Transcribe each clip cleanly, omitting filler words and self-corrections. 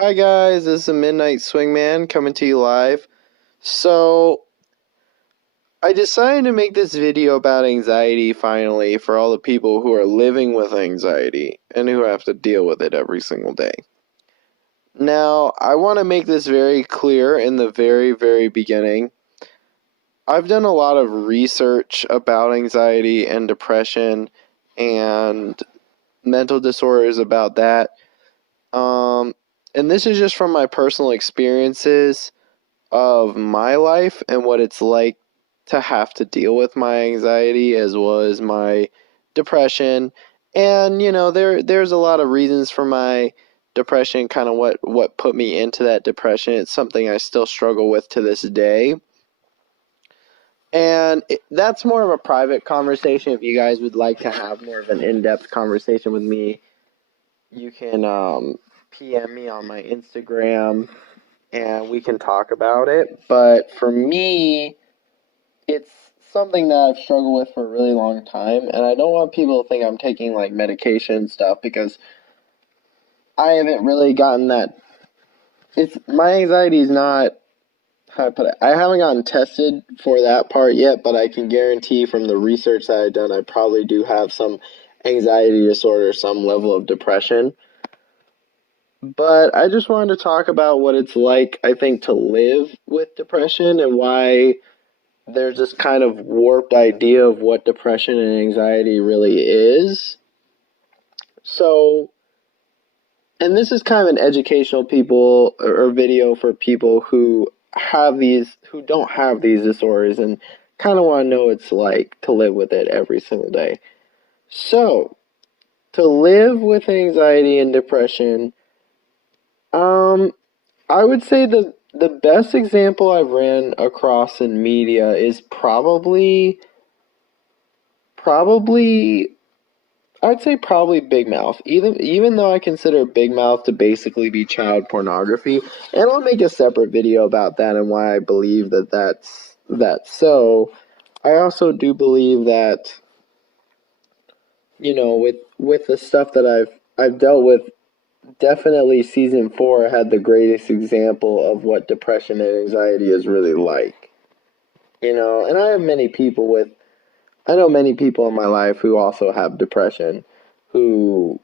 Hi guys, this is a Midnight Swingman coming to you live. So, I decided to make this video about anxiety finally for all the people who are living with anxiety and who have to deal with it every single day. Now, I want to make this very clear in the very, very beginning. I've done a lot of research about anxiety and depression and mental disorders about that. Um, and this is just from my personal experiences of my life and what it's like to have to deal with my anxiety as well as my depression. And there's a lot of reasons for my depression, kind of what put me into that depression. It's something I still struggle with to this day. And that's more of a private conversation. If you guys would like to have more of an in-depth conversation with me, you can PM me on my Instagram and we can talk about it. But for me, it's something that I've struggled with for a really long time, and I don't want people to think I'm taking like medication and stuff because I haven't really gotten that. It's my anxiety is not how I put it. I haven't gotten tested for that part yet, but I can guarantee from the research that I've done, I probably do have some anxiety disorder, some level of depression. But I just wanted to talk about what it's like, I think, to live with depression and why there's this kind of warped idea of what depression and anxiety really is. So, and this is kind of an educational people or video for people who who don't have these disorders and kind of want to know what it's like to live with it every single day. So, to live with anxiety and depression, um, I would say the best example I've ran across in media is probably I'd say probably Big Mouth. Even though I consider Big Mouth to basically be child pornography, and I'll make a separate video about that and why I believe that that's so. I also do believe that with the stuff that I've dealt with, definitely season 4 had the greatest example of what depression and anxiety is really like. And I know many people in my life who also have depression, who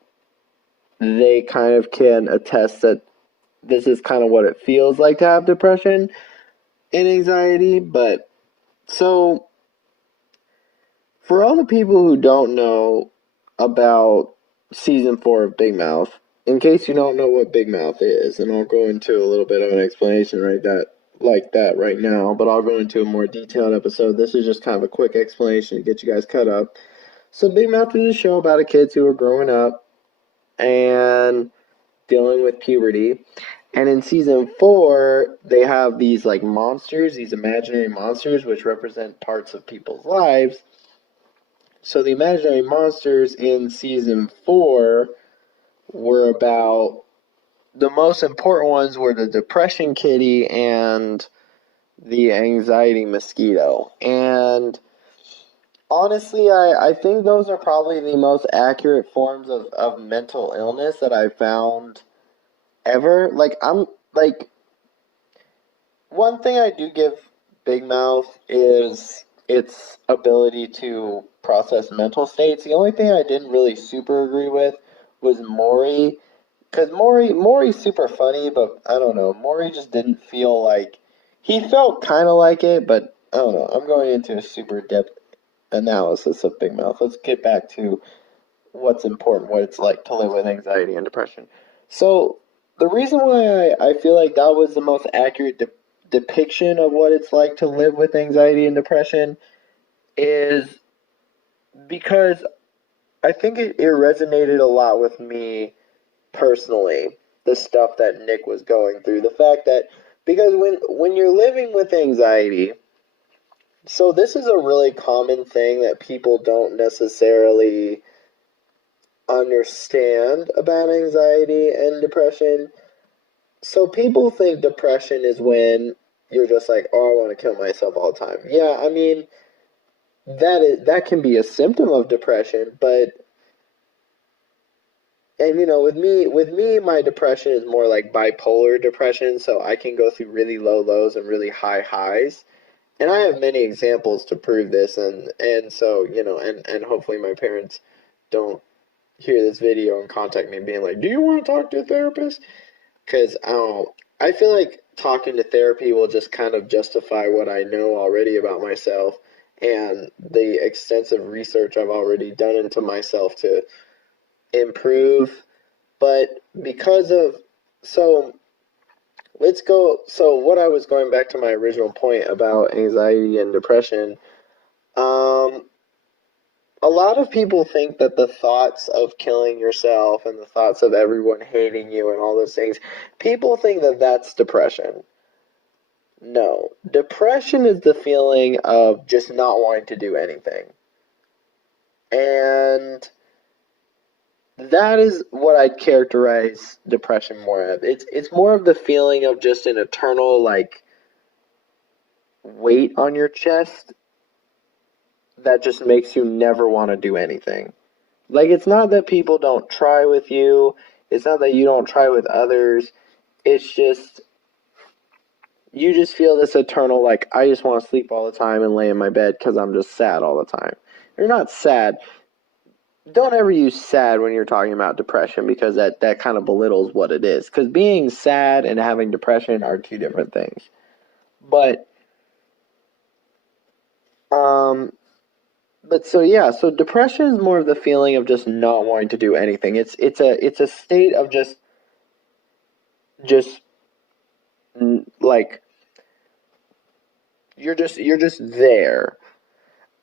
they kind of can attest that this is kind of what it feels like to have depression and anxiety. But so, for all the people who don't know about season 4 of Big Mouth, in case you don't know what Big Mouth is, and I'll go into a little bit of an explanation like that right now, but I'll go into a more detailed episode. This is just kind of a quick explanation to get you guys caught up. So Big Mouth is a show about a kids who are growing up and dealing with puberty. And in season 4, they have these like monsters, these imaginary monsters, which represent parts of people's lives. So the imaginary monsters in season 4 were about the most important ones were the depression kitty and the anxiety mosquito. And honestly, I think those are probably the most accurate forms of mental illness that I've found ever. One thing I do give Big Mouth is its ability to process mental states. The only thing I didn't really super agree with was Maury, because Maury's super funny, but I don't know. Maury just didn't feel like he felt kind of like it, but I don't know. I'm going into a super depth analysis of Big Mouth. Let's get back to what's important, what it's like to live with anxiety and depression. So the reason why I feel like that was the most accurate depiction of what it's like to live with anxiety and depression is because I think it resonated a lot with me personally. The stuff that Nick was going through, the fact that because when you're living with anxiety, so this is a really common thing that people don't necessarily understand about anxiety and depression. So people think depression is when you're just like, oh, I want to kill myself all the time. Yeah, I mean, that can be a symptom of depression, but And with me, my depression is more like bipolar depression, so I can go through really low lows and really high highs. And I have many examples to prove this, and so, and hopefully my parents don't hear this video and contact me being like, "Do you want to talk to a therapist?" Because I feel like talking to therapy will just kind of justify what I know already about myself and the extensive research I've already done into myself to improve. But because of so let's go. So what I was going back to my original point about anxiety and depression. Um, a lot of people think that the thoughts of killing yourself and the thoughts of everyone hating you and all those things, people think that that's depression. No. Depression is the feeling of just not wanting to do anything. And that is what I'd characterize depression more of. It's more of the feeling of just an eternal like weight on your chest that just makes you never want to do anything. Like, it's not that people don't try with you, it's not that you don't try with others. It's just you just feel this eternal like I just want to sleep all the time and lay in my bed because I'm just sad all the time. You're not sad. Don't ever use sad when you're talking about depression because that kind of belittles what it is. Because being sad and having depression are two different things. But um but so yeah, so depression is more of the feeling of just not wanting to do anything. It's a state of just like you're just there.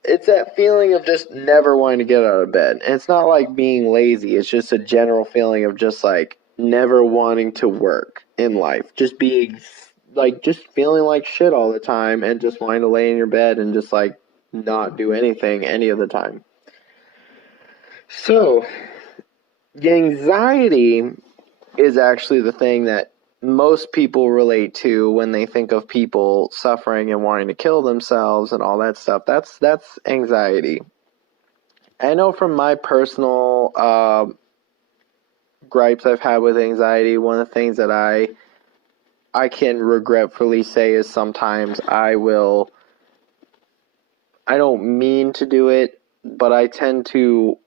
It's that feeling of just never wanting to get out of bed. And it's not like being lazy. It's just a general feeling of just like never wanting to work in life. Just being like just feeling like shit all the time and just wanting to lay in your bed and just like not do anything any of the time. So, the anxiety is actually the thing that most people relate to when they think of people suffering and wanting to kill themselves and all that stuff. That's anxiety. I know from my personal gripes I've had with anxiety, one of the things that I can regretfully say is sometimes I don't mean to do it, but I tend to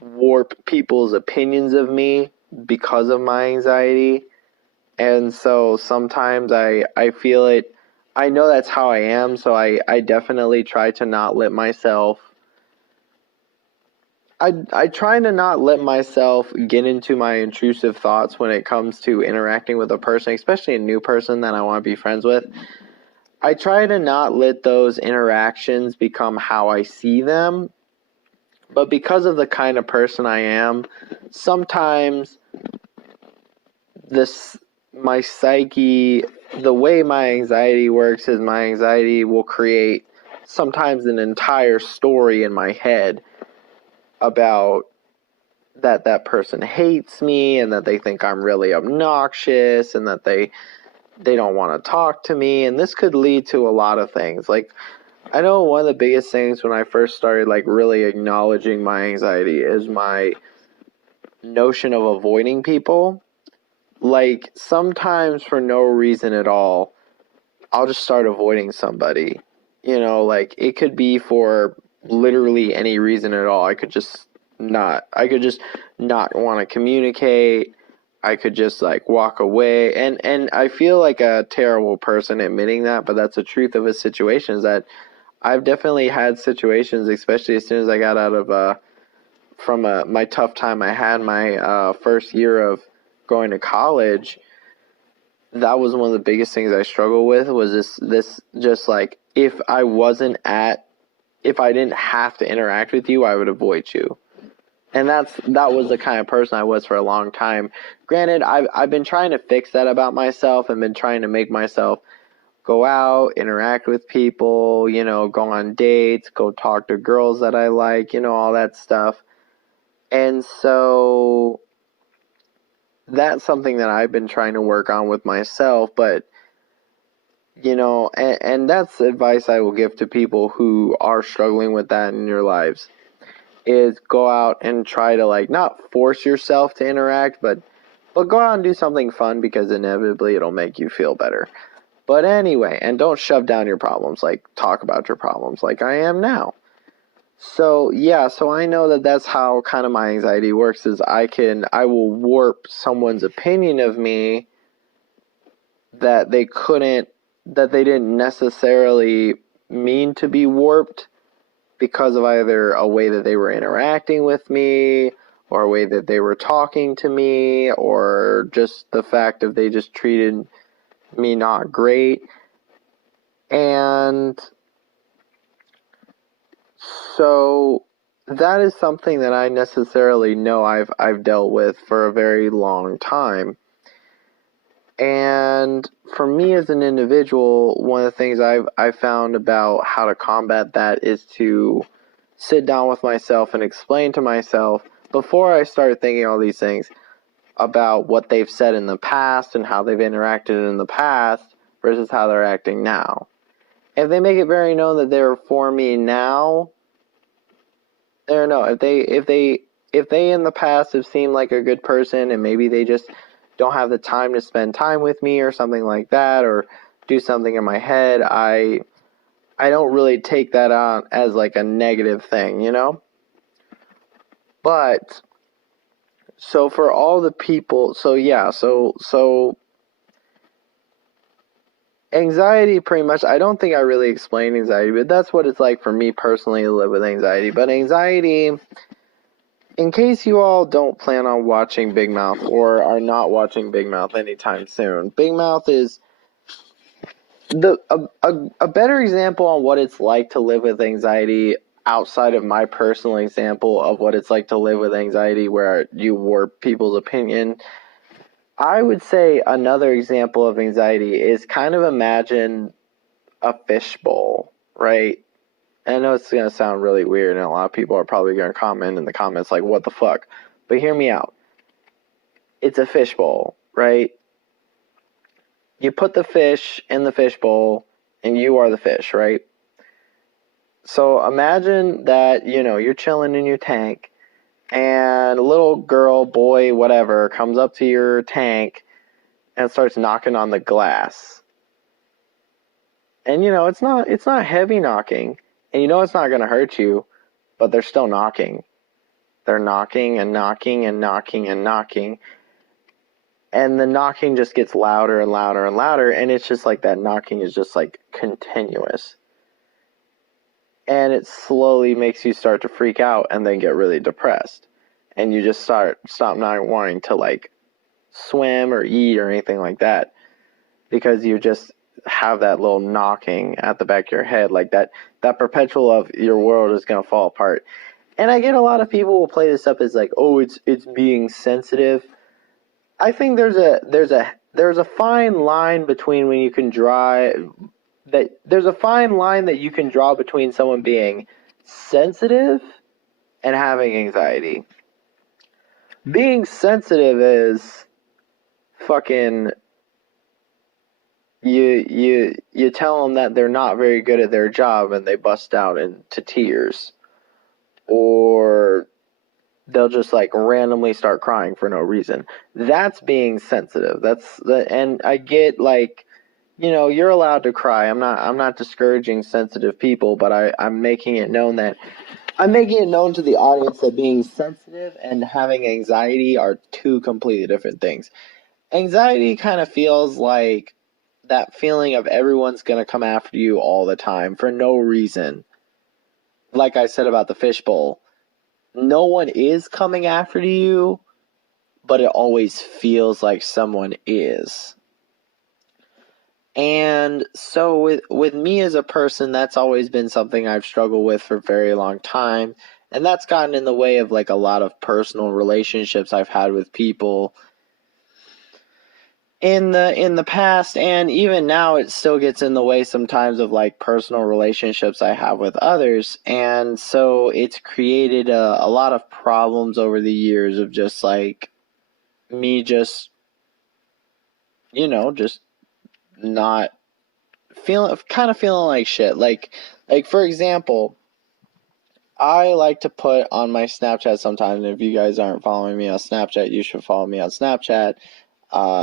warp people's opinions of me because of my anxiety. And so sometimes I feel it. I know that's how I am, so I definitely try to not let myself. I try to not let myself get into my intrusive thoughts when it comes to interacting with a person, especially a new person that I want to be friends with. I try to not let those interactions become how I see them. But because of the kind of person I am, sometimes this my psyche, the way my anxiety works is my anxiety will create sometimes an entire story in my head about that person hates me and that they think I'm really obnoxious and that they don't want to talk to me, and this could lead to a lot of things. Like, I know one of the biggest things when I first started like really acknowledging my anxiety is my notion of avoiding people. Like, sometimes for no reason at all, I'll just start avoiding somebody. Like, it could be for literally any reason at all. I could just not want to communicate. I could just like walk away. And I feel like a terrible person admitting that, but that's the truth of a situation is that I've definitely had situations, especially as soon as I got out of from my tough time I had my first year of going to college. That was one of the biggest things I struggled with was this just like if I didn't have to interact with you, I would avoid you. And that was the kind of person I was for a long time. Granted, I've been trying to fix that about myself and been trying to make myself go out, interact with people, go on dates, go talk to girls that I like, all that stuff. And so that's something that I've been trying to work on with myself, but and that's advice I will give to people who are struggling with that in your lives. is go out and try to, like, not force yourself to interact, but go out and do something fun, because inevitably it'll make you feel better. But anyway, and don't shove down your problems, like, talk about your problems like I am now. So, yeah, so I know that that's how kind of my anxiety works, is I will warp someone's opinion of me that they didn't necessarily mean to be warped, because of either a way that they were interacting with me, or a way that they were talking to me, or just the fact of they just treated me not great. And so that is something that I necessarily know I've dealt with for a very long time. And for me as an individual, one of the things I've found about how to combat that is to sit down with myself and explain to myself, before I start thinking all these things, about what they've said in the past and how they've interacted in the past versus how they're acting now. If they make it very known that they're for me now, I don't know. If they in the past have seemed like a good person, and maybe they just don't have the time to spend time with me or something like that, or do something in my head, I don't really take that on as like a negative thing, you know? But so for all the people, so anxiety, pretty much, I don't think I really explained anxiety, but that's what it's like for me personally to live with anxiety. But anxiety, in case you all don't plan on watching Big Mouth or are not watching Big Mouth anytime soon, Big Mouth is a better example on what it's like to live with anxiety, outside of my personal example of what it's like to live with anxiety where you warp people's opinion. I would say another example of anxiety is kind of imagine a fishbowl, right? And I know it's going to sound really weird, and a lot of people are probably going to comment in the comments like, what the fuck? But hear me out. It's a fishbowl, right? You put the fish in the fishbowl, and you are the fish, right? So imagine that, you're chilling in your tank, and a little girl, boy, whatever, comes up to your tank and starts knocking on the glass. And it's not heavy knocking, and it's not going to hurt you, but they're still knocking. They're knocking and knocking and knocking and knocking. And the knocking just gets louder and louder and louder, and it's just like that knocking is just like continuous. And it slowly makes you start to freak out and then get really depressed. And you just stop not wanting to like swim or eat or anything like that, because you just have that little knocking at the back of your head, like that perpetual of your world is going to fall apart. And I get a lot of people will play this up as like, oh, it's being sensitive. I think there's a fine line between when you can draw that there's a fine line that you can draw between someone being sensitive and having anxiety. Being sensitive is fucking you tell them that they're not very good at their job and they bust out into tears, or they'll just like randomly start crying for no reason. That's being sensitive. And I get like, you're allowed to cry. I'm not discouraging sensitive people, but I'm making it known to the audience that being sensitive and having anxiety are two completely different things. Anxiety kind of feels like that feeling of everyone's going to come after you all the time for no reason. Like I said about the fishbowl, no one is coming after you, but it always feels like someone is. And so with me as a person, that's always been something I've struggled with for a very long time. And that's gotten in the way of like a lot of personal relationships I've had with people in the past, and even now it still gets in the way sometimes of like personal relationships I have with others. And so it's created a lot of problems over the years of just like me just just not feeling like shit. Like for example, I like to put on my Snapchat sometimes, and if you guys aren't following me on Snapchat, you should follow me on Snapchat.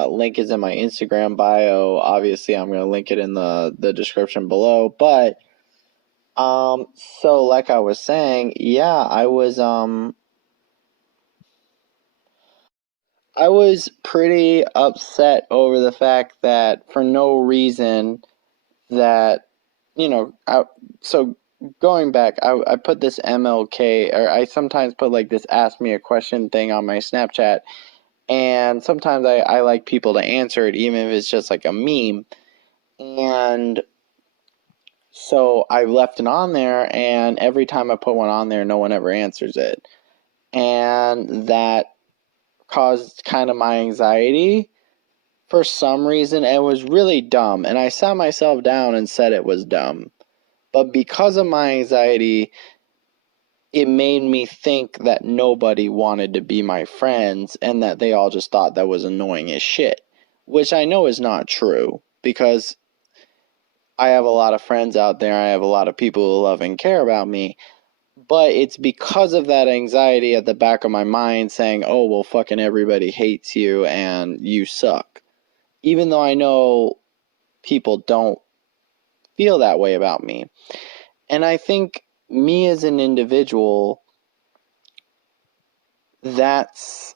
Link is in my Instagram bio. Obviously, I'm gonna link it in the description below. But so like I was saying, yeah, I was pretty upset over the fact that for no reason that so going back, I put this MLK, or I sometimes put like this ask me a question thing on my Snapchat, and sometimes I like people to answer it even if it's just like a meme. And so I left it on there, and every time I put one on there, no one ever answers it. And that caused kind of my anxiety for some reason. It was really dumb, and I sat myself down and said it was dumb. But because of my anxiety, it made me think that nobody wanted to be my friends and that they all just thought that was annoying as shit, which I know is not true because I have a lot of friends out there. I have a lot of people who love and care about me. But it's because of that anxiety at the back of my mind saying, oh, well, fucking everybody hates you and you suck. Even though I know people don't feel that way about me. And I think me as an individual, that's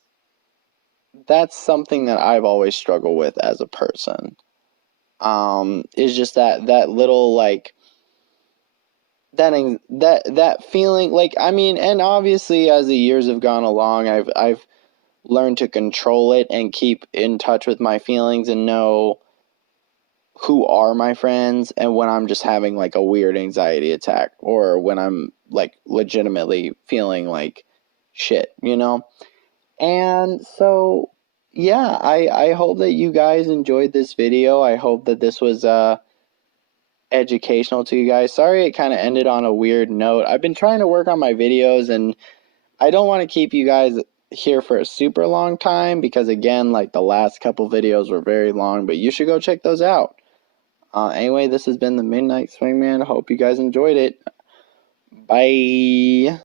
something that I've always struggled with as a person. Is just that little like that feeling, like, I mean, and obviously as the years have gone along, I've learned to control it and keep in touch with my feelings and know who are my friends and when I'm just having like a weird anxiety attack or when I'm like legitimately feeling like shit, you know? And so, yeah, I hope that you guys enjoyed this video. I hope that this was educational to you guys. Sorry it kind of ended on a weird note. I've been trying to work on my videos, and I don't want to keep you guys here for a super long time because, again, like the last couple videos were very long, but you should go check those out. Anyway, this has been the Midnight Swingman. Hope you guys enjoyed it. Bye.